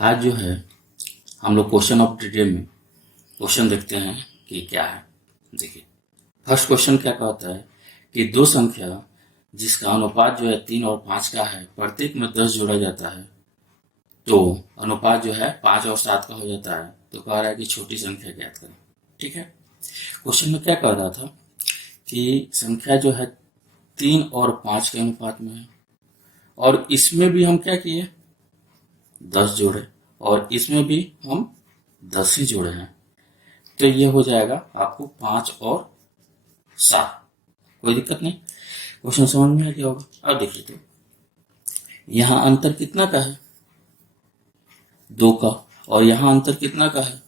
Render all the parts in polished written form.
आज जो है हम लोग क्वेश्चन ऑफ द डे में क्वेश्चन देखते हैं कि क्या है। देखिए, फर्स्ट क्वेश्चन क्या कहता है कि दो संख्या जिसका अनुपात जो है 3 और 5 का है, प्रत्येक में 10 जोड़ा जाता है तो अनुपात जो है 5 और 7 का हो जाता है। तो कह रहा है कि छोटी संख्या ज्ञात करें। ठीक है, क्वेश्चन में क्या कह रहा था कि संख्या जो है 3 और 5 के अनुपात में है, और इसमें भी हम क्या किए, 10 जोड़े, और इसमें भी हम 10 ही जोड़े हैं। तो ये हो जाएगा आपको 5 और 7। कोई दिक्कत नहीं, क्वेश्चन समझ में आ गया होगा। अब देखिए, तो यहाँ अंतर कितना का है, 2 का, और यहाँ अंतर कितना का है,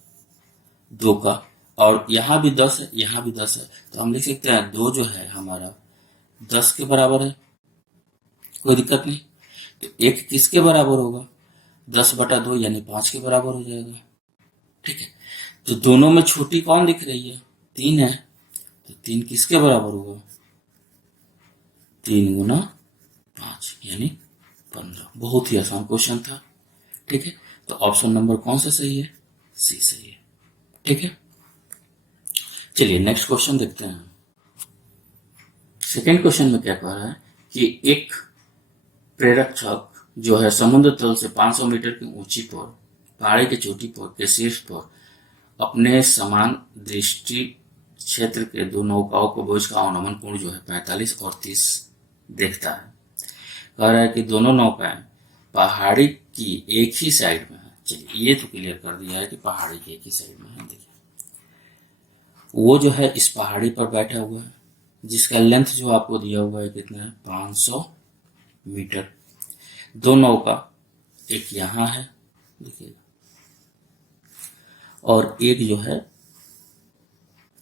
2 का, और यहाँ भी 10 है, यहाँ भी 10 है। तो हम लिख सकते हैं 2 जो है हमारा 10 के बराबर है। कोई दिक्कत नहीं। तो एक किसके बराबर होगा, 10/2 यानी 5 के बराबर हो जाएगा। ठीक है, तो दोनों में छोटी कौन दिख रही है, 3 है। तो 3 किसके बराबर होगा, 3 × 5 यानी 15। बहुत ही आसान क्वेश्चन था। ठीक है, तो ऑप्शन नंबर कौन सा सही है, सी सही है। ठीक है, चलिए नेक्स्ट क्वेश्चन देखते हैं। सेकेंड क्वेश्चन में क्या कह रहा है कि एक प्रेरक्षक जो है समुद्र तल से 500 मीटर की ऊंची पर, पहाड़ी की चोटी पर के शीर्ष पर अपने समान दृष्टि क्षेत्र के दो नौकाओं को बोझ का अवनमन कोण जो है 45 और 30 देखता है। कह रहा है कि दोनों नौकाएं पहाड़ी की एक ही साइड में है। चलिए, ये तो क्लियर कर दिया है कि पहाड़ी की एक ही साइड में है। देखिए, वो जो है इस पहाड़ी पर बैठा हुआ है, जिसका लेंथ जो आपको दिया हुआ है कितना है, 500 मीटर। दो नौका, एक यहाँ है देखिए, और एक जो है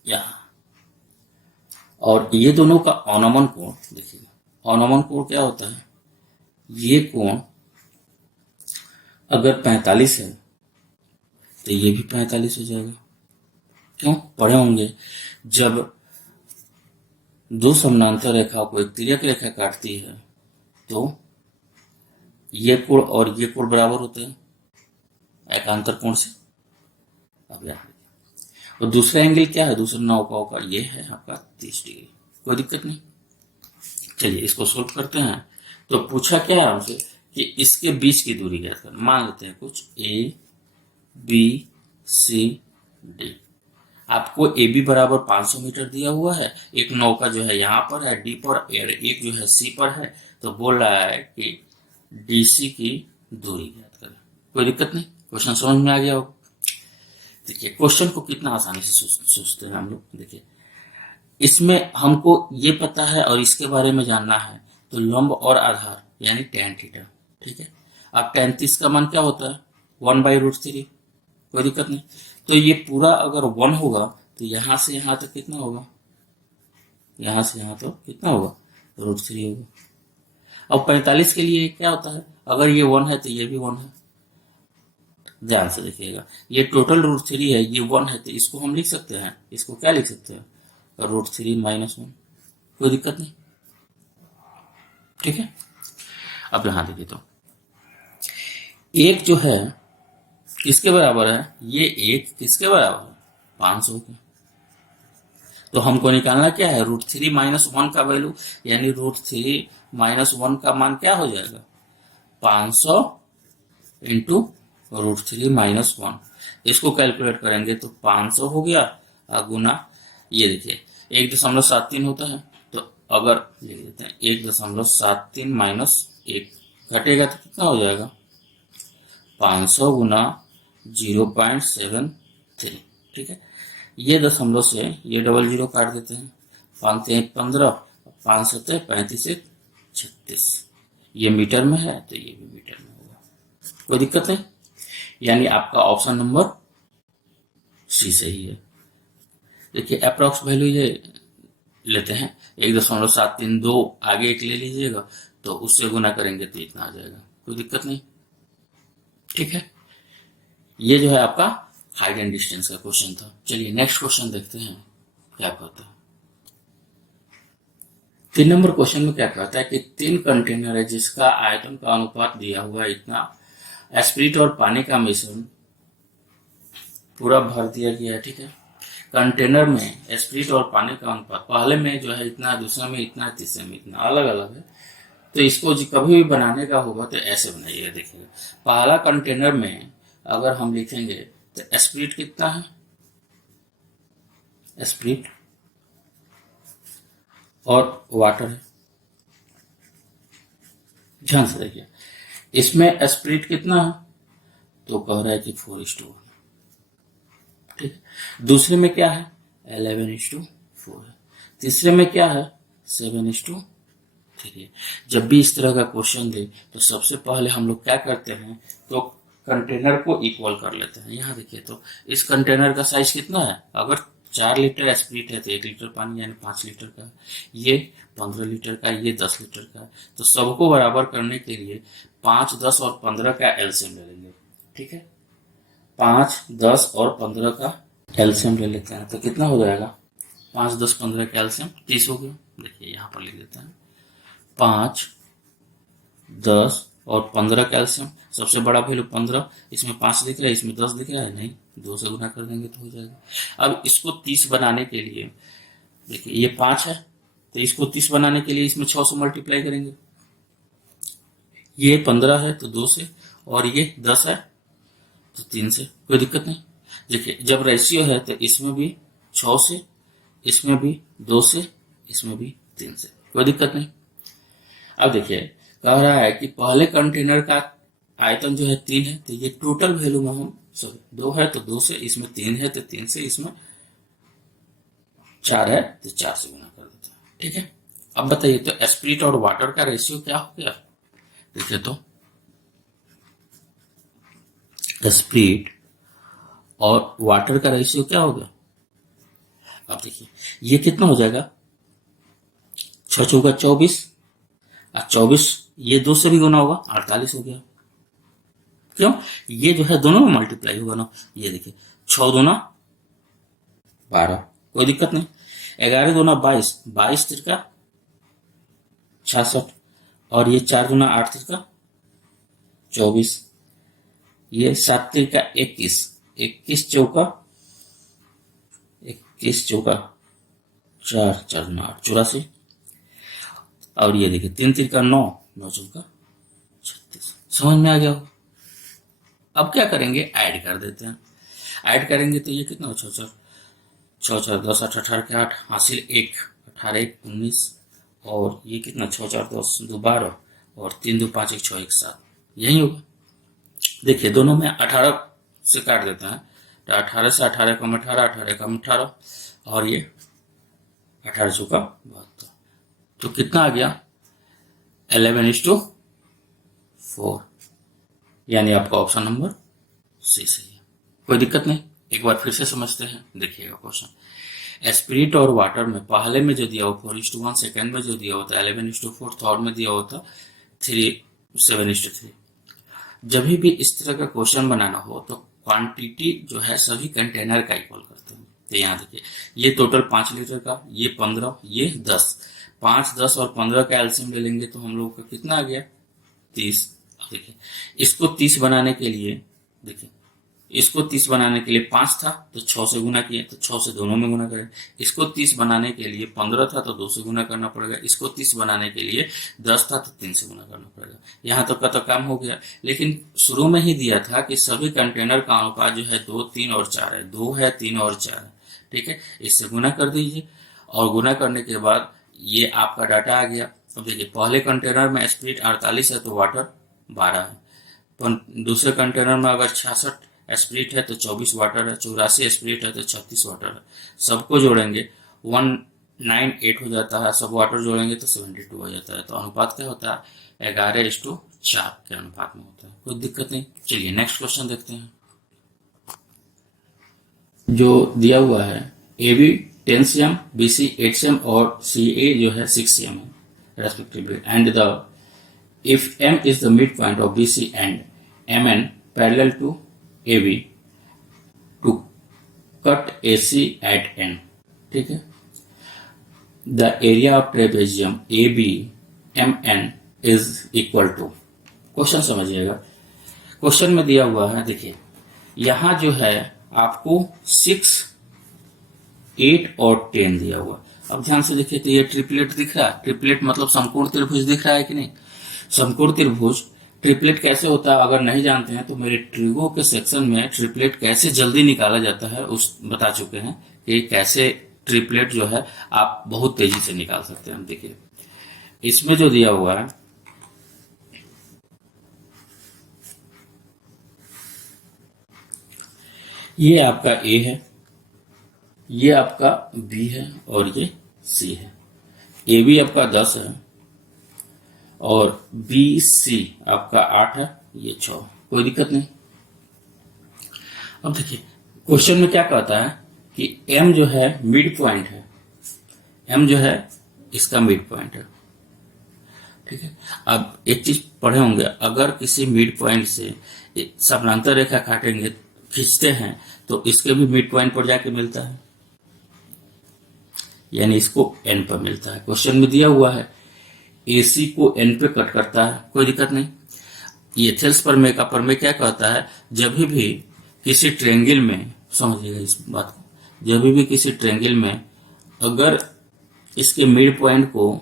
यहाँ। और ये दोनों का अवनमन कोण देखिए, अवनमन कोण क्या होता है, ये कोण अगर 45 है तो ये भी 45 हो जाएगा। क्यों, पढ़े होंगे, जब दो समानांतर रेखा को एक तिर्यक रेखा काटती है तो ये कोण और ये कोण बराबर होते हैं एकांतर कोण से। अब यहाँ और दूसरा एंगल क्या है, दूसरे नौकाओं का ये है आपका 30 डिग्री। कोई दिक्कत नहीं। चलिए इसको सोल्व करते हैं। तो पूछा क्या है हमसे कि इसके बीच की दूरी ज्ञात करना। मान लेते हैं कुछ ए बी सी डी। आपको ए बी बराबर 500 मीटर दिया हुआ है, एक नौका जो है यहाँ पर है डी पर, और एक जो है सी पर है। तो बोल रहा है कि डी सी की दूरी ज्ञात करें। कोई दिक्कत नहीं, क्वेश्चन समझ में आ गया होगा। देखिए, क्वेश्चन को कितना आसानी से सोचते हैं हम लोग। देखिए, इसमें हमको ये पता है और इसके बारे में जानना है, तो लंब और आधार यानी tan थीटा। ठीक है, अब tan 30 का मान क्या होता है, 1/√3। कोई दिक्कत नहीं। तो ये पूरा अगर 1 होगा तो यहाँ से यहाँ तक कितना होगा, यहाँ से यहाँ तक कितना होगा, √3 होगा। अब 45 के लिए क्या होता है, अगर ये 1 है तो ये भी 1 है। ध्यान से देखिएगा, ये टोटल √3 है, ये 1 है, तो इसको हम लिख सकते हैं, इसको क्या लिख सकते हैं, √3 - 1। कोई दिक्कत नहीं। ठीक है, अब यहां देखिए, तो एक जो है किसके बराबर है, ये एक किसके बराबर है, 500 के। तो हमको निकालना क्या है, √3 - 1 का वैल्यू, यानी √3 - 1 का मान क्या हो जाएगा, 500 इंटू √3 - 1। इसको कैलकुलेट करेंगे तो 500 हो गया, गुना ये देखिए 1.73 होता है। तो अगर लिख देते हैं 1.73 - 1 घटेगा तो कितना हो जाएगा, 500 गुना 0.73। ठीक है, ये दशमलव से ये डबल जीरो काट देते हैं, 5 × 15, 5 × 7 = 35 × 36। ये मीटर में है तो ये भी मीटर में होगा। कोई दिक्कत नहीं, यानी आपका ऑप्शन नंबर सी सही है। देखिए, अप्रॉक्स वैल्यू ये लेते हैं 1.732, आगे एक ले लीजिएगा तो उससे गुना करेंगे तो इतना आ जाएगा। कोई दिक्कत नहीं। ठीक है, ये जो है आपका हाइट एंड डिस्टेंस का क्वेश्चन था। चलिए नेक्स्ट क्वेश्चन देखते हैं क्या कहता है। 3 नंबर क्वेश्चन में क्या कहता है कि 3 कंटेनर है जिसका आयतन का अनुपात दिया हुआ है इतना, एस्पिरिट और पानी का मिश्रण पूरा भर दिया गया है, ठीक है। कंटेनर में एस्पिरिट और पानी का अनुपात पहले में जो है इतना, दूसरे में इतना, तीसरे में इतना, अलग अलग है। तो इसको कभी भी बनाने का होगा तो ऐसे बनाइएगा। देखिएगा, पहला कंटेनर में अगर हम लिखेंगे तो एस्पिरिट कितना है, एस्पिरिट और वाटर है। ध्यान से देखिए, इसमें एस्पिरिट कितना है तो कह रहा है कि 4:1, ठीक है। दूसरे में क्या है 11:4 है। तीसरे में क्या है 7:3 है। जब भी इस तरह का क्वेश्चन दे तो सबसे पहले हम लोग क्या करते हैं, तो कंटेनर को इक्वल कर लेते हैं। यहाँ देखिए, तो इस कंटेनर का साइज कितना है, अगर 4 लीटर एस्पिरिट है तो 1 लीटर पानी यानी 5 लीटर का, ये 15 लीटर का, ये 10 लीटर का। तो सबको बराबर करने के लिए 5, 10 और 15 का एलसीएम ले लेंगे, ठीक है। 5, 10 और 15 का एलसीएम ले लेते हैं तो कितना हो जाएगा, 5, 10, 15 का एलसीएम 30 हो गया। देखिए यहाँ पर लिख देते हैं 5, 10 और 15 का एलसीएम। सबसे बड़ा वैल्यू 15, इसमें 5 दिख रहा है, इसमें 10 दिख रहा है, नहीं 2 से गुना कर देंगे तो हो जाएगा। अब इसको 30 बनाने के लिए देखिए, ये 5 है तो इसको 30 बनाने के लिए इसमें 6 से मल्टीप्लाई करेंगे। ये 15 है तो 2 से, और ये 10 है तो 3 से, कोई दिक्कत नहीं। देखिए, जब रेशियो है तो इसमें भी 6 से, इसमें भी 2 से, इसमें भी 3 से, कोई दिक्कत नहीं। अब देखिए, कह रहा है कि पहले कंटेनर का आयतन जो है 3 है, तो ये टोटल वैल्यू में हम, सॉरी 2 है तो 2 से, इसमें 3 है तो 3 से, इसमें 4 है तो 4 से गुना कर देते हैं, ठीक है। अब बताइए, तो एस्पिरिट और वाटर का रेशियो क्या हो गया, देखिए तो एस्पिरिट और वाटर का रेशियो क्या हो गया। अब देखिए, ये कितना हो जाएगा, 6 चौका 24, और 24 ये 2 से भी गुना होगा, 48 हो गया। क्यों, ये जो है दोनों में मल्टीप्लाई होगा ना। ये देखिए, 6 दूना 12, कोई दिक्कत नहीं। 11 दूना 22, 22 तिरका 66, और ये 4 दूना 8 तिरका 24, ये 7 तिरका 21, 21 चौका 21 चौका 4, 4 दूना 8, 84, और ये देखिए 3 तिरका 9, 9 चौका 36। समझ में आ गया हो। अब क्या करेंगे, ऐड कर देते हैं। ऐड करेंगे तो ये कितना हो, 6 4 6 4 10 8 18 के 8 हासिल 1, 18 1 19, और ये कितना 6 4 10 2 12, और 3 2 5 1 6 1 7, यही होगा। देखिए, दोनों में 18 से काट देते हैं तो 18 से 18 कम 18, 18 कम 18, और ये 18 चौका 72, तो कितना आ गया 11:4, यानी आपका ऑप्शन नंबर सी सही है। कोई दिक्कत नहीं, एक बार फिर से समझते हैं। देखिएगा क्वेश्चन, एस्पिरिट और वाटर में पहले में जो दिया हो 4:1, सेकेंड में जो दिया होता 11:4, थर्ड में दिया होता 7:3। जब भी इस तरह का क्वेश्चन बनाना हो तो क्वांटिटी जो है सभी कंटेनर का इक्वल करते हैं। तो यहाँ देखिए, ये टोटल 5 लीटर का, ये 15, ये 10, 5, 10 और 15 का एलसीएम ले लेंगे तो हम लोग का कितना आ गया 30। देखिए, इसको 30 बनाने के लिए, देखिए इसको 30 बनाने के लिए 5 था तो 6 से गुना किए, तो 6 से दोनों में गुना करें। इसको 30 बनाने के लिए 15 था तो 2 से गुना करना पड़ेगा। इसको 30 बनाने के लिए 10 था तो 3 से गुना करना पड़ेगा। यहाँ तक का तो काम हो गया, लेकिन शुरू में ही दिया था कि सभी कंटेनर का अनुपात जो है 2, 3 और 4 है, 2 है, 3 और 4 है, ठीक है। इससे गुना कर दीजिए, और गुना करने के बाद ये आपका डाटा आ गया। अब देखिए, पहले कंटेनर में एस्पिरिट 48 है तो वाटर 12 है, दूसरे कंटेनर में अगर 66 एस्पिरिट है तो 24 वाटर है, 84 एस्पिरिट है तो 36 वाटर है। सबको जोड़ेंगे 198 हो जाता है, सब वाटर जोड़ेंगे तो 72 हो जाता है। तो अनुपात क्या होता है 11:4 के अनुपात में होता है। कोई दिक्कत नहीं। चलिए नेक्स्ट क्वेश्चन देखते हैं। जो दिया हुआ है AB 10 cm, BC 8 cm और CA जो है 6 cm है respectively, and the if M is the midpoint of BC and MN parallel to AB to cut AC at N, ठीक है। The area of trapezium AB MN is equal to, question समझिएगा, question में दिया हुआ है, देखिए यहां जो है आपको 6, 8 और 10 दिया हुआ। अब ध्यान से देखिए तो ये ट्रिपलेट दिख रहा है। ट्रिपलेट मतलब समकोण त्रिभुज दिख रहा है कि नहीं। समकोण त्रिभुज ट्रिपलेट कैसे होता है अगर नहीं जानते हैं तो मेरे ट्रिगो के सेक्शन में ट्रिपलेट कैसे जल्दी निकाला जाता है उस बता चुके हैं कि कैसे ट्रिपलेट जो है आप बहुत तेजी से निकाल सकते हैं। देखिए इसमें जो दिया हुआ है, ये आपका ए है, ये आपका बी है और ये सी है। ए बी आपका 10 है और बी सी आपका 8 है, ये 6, कोई दिक्कत नहीं। अब देखिए क्वेश्चन में क्या कहता है कि एम जो है मिड पॉइंट है, एम जो है इसका मिड पॉइंट है, ठीक है। अब एक चीज पढ़े होंगे, अगर किसी मिड पॉइंट से समानांतर रेखा काटेंगे खींचते हैं तो इसके भी मिड पॉइंट पर जाके मिलता है, यानी इसको एन पर मिलता है। क्वेश्चन में दिया हुआ है एसी को एन पे कट करता है, कोई दिक्कत नहीं। ये थेल्स प्रमेय का प्रमेय क्या कहता है, जब भी किसी ट्रायंगल में, समझिएगा इस बात को, जब भी किसी ट्रायंगल में अगर इसके मिड पॉइंट को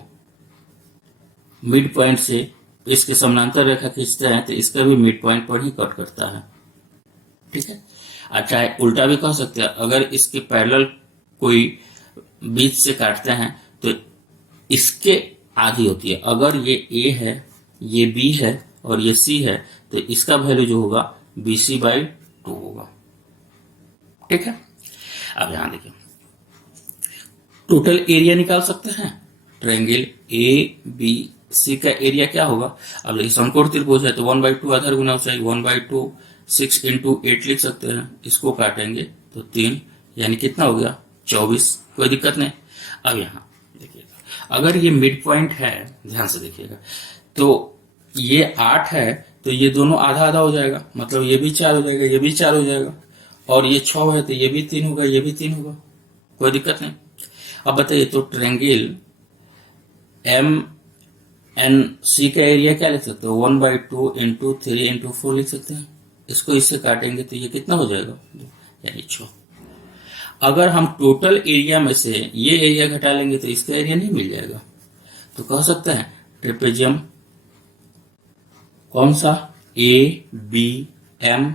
मिड पॉइंट से इसके समानांतर रेखा खींचते हैं तो इसका भी मिड पॉइंट पर ही कट करता है, ठीक है। अच्छा उल्टा भी कह सकते हैं, अगर इसके पैरेलल कोई बीच से काटते हैं तो इसके आधी होती है। अगर ये ए है, ये बी है और ये सी है तो इसका वैल्यू जो होगा BC/2 होगा, ठीक है। अब यहां देखिए टोटल एरिया निकाल सकते हैं। ट्रायंगल ABC का एरिया क्या होगा। अब देखिए समकोण त्रिभुज है तो 1/2 आधार गुना ऊंचाई 1/2 6 × 8 लिख सकते हैं। इसको काटेंगे तो 3, यानी कितना हो गया 24, कोई दिक्कत नहीं। अब यहां देखिएगा अगर ये मिड पॉइंट है, ध्यान से देखिएगा, तो ये 8 है तो ये दोनों आधा आधा हो जाएगा, मतलब ये भी 4 हो जाएगा, ये भी 4 हो जाएगा, और ये 6 है तो ये भी 3 होगा, ये भी 3 होगा, कोई दिक्कत नहीं। अब बताइए तो ट्रायंगल MNC का एरिया क्या लिख सकते हो, 1/2 × 3 × 4 लिख सकते हैं। इसको इससे काटेंगे तो ये कितना हो जाएगा, यानी 6। अगर हम टोटल एरिया में से ये एरिया घटा लेंगे तो इसका एरिया नहीं मिल जाएगा, तो कह सकते हैं ट्रेपेजियम कौन सा ABMN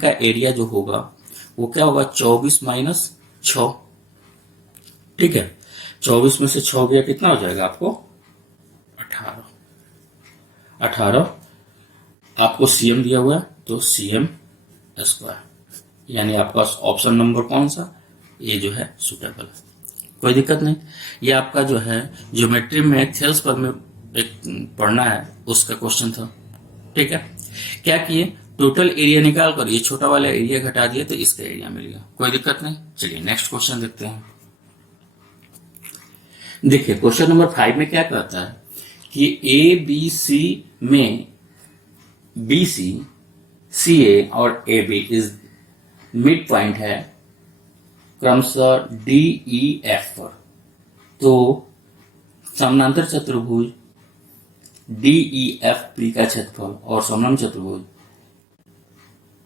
का एरिया जो होगा वो क्या होगा 24 - 6, ठीक है। 24 में से 6 गया कितना हो जाएगा आपको 18 आपको CM दिया हुआ है तो CM², यानी आपका ऑप्शन नंबर कौन सा, ये जो है सुटेबल है, कोई दिक्कत नहीं। ये आपका जो है ज्योमेट्री में थेल्स पर में एक पढ़ना है उसका क्वेश्चन था, ठीक है। क्या किए, टोटल एरिया निकाल कर ये छोटा वाला एरिया घटा दिया तो इसका एरिया मिल गया, कोई दिक्कत नहीं। चलिए नेक्स्ट क्वेश्चन देखते हैं। देखिए क्वेश्चन नंबर 5 में क्या कहता है कि ABC में BC, CA और AB इस मिड पॉइंट है क्रमशः DEF पर, तो समानांतर चतुर्भुज DEFP का क्षेत्रफल और समलंब चतुर्भुज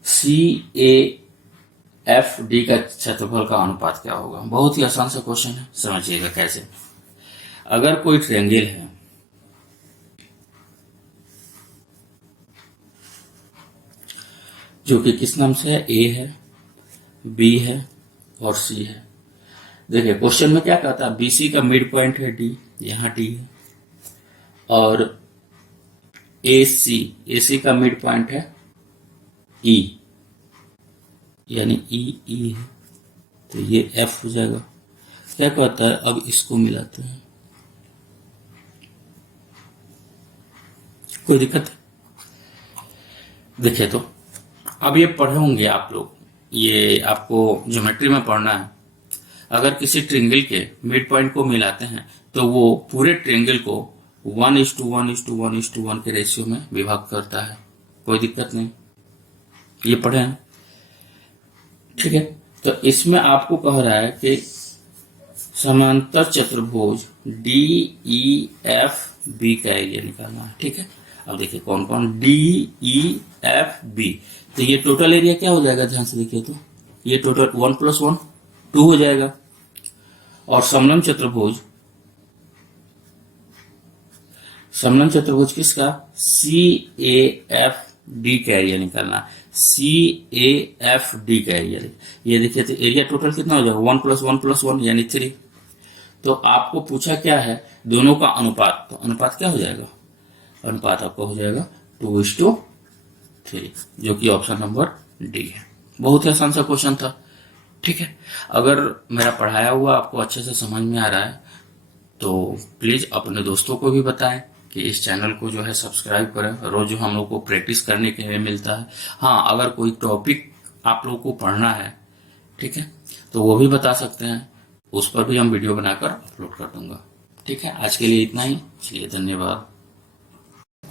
CAFD का क्षेत्रफल का अनुपात क्या होगा। बहुत ही आसान सा क्वेश्चन है, समझिएगा कैसे। अगर कोई ट्रायंगल है जो कि किस नाम से है, A है, B है और C है। देखिए क्वेश्चन में क्या कहता है, BC का मिड पॉइंट है D, यहाँ D है, और AC का मिड पॉइंट है E, यानी E है, तो ये F हो जाएगा। क्या कहता है, अब इसको मिलाते हैं, कोई दिक्कत है। देखिए तो अब ये पढ़े होंगे आप लोग, ये आपको ज्योमेट्री में पढ़ना है। अगर किसी ट्रायंगल के मिड पॉइंट को मिलाते हैं तो वो पूरे ट्रायंगल को 1:1:1:1 के रेशियो में विभाग करता है, कोई दिक्कत नहीं, ये पढ़े हैं, ठीक है। तो इसमें आपको कह रहा है कि समांतर चतुर्भुज DEFB का एरिया निकालना है, ठीक है। अब देखिए कौन कौन, डी ई एफ बी, तो ये टोटल एरिया क्या हो जाएगा, ध्यान से देखिए तो ये टोटल 1 + 1 2 हो जाएगा। और समलंब चतुर्भुज किसका, सी ए एफ डी का एरिया निकालना, सी ए एफ डी का एरिया। ये देखिए तो एरिया टोटल कितना हो जाएगा, 1 + 1 + 1 यानी 3। तो आपको पूछा क्या है, दोनों का अनुपात, तो अनुपात क्या हो जाएगा, अनुपात आपका हो जाएगा 2:3, जो कि ऑप्शन नंबर डी है। बहुत ही आसान सा क्वेश्चन था। ठीक है, अगर मेरा पढ़ाया हुआ आपको अच्छे से समझ में आ रहा है तो प्लीज अपने दोस्तों को भी बताएं कि इस चैनल को जो है सब्सक्राइब करें। रोज जो हम लोग को प्रैक्टिस करने के लिए मिलता है। हाँ, अगर कोई टॉपिक आप लोग को पढ़ना है, ठीक है, तो वो भी बता सकते हैं, उस पर भी हम वीडियो बनाकर अपलोड कर दूंगा। ठीक है, आज के लिए इतना ही, चलिए धन्यवाद।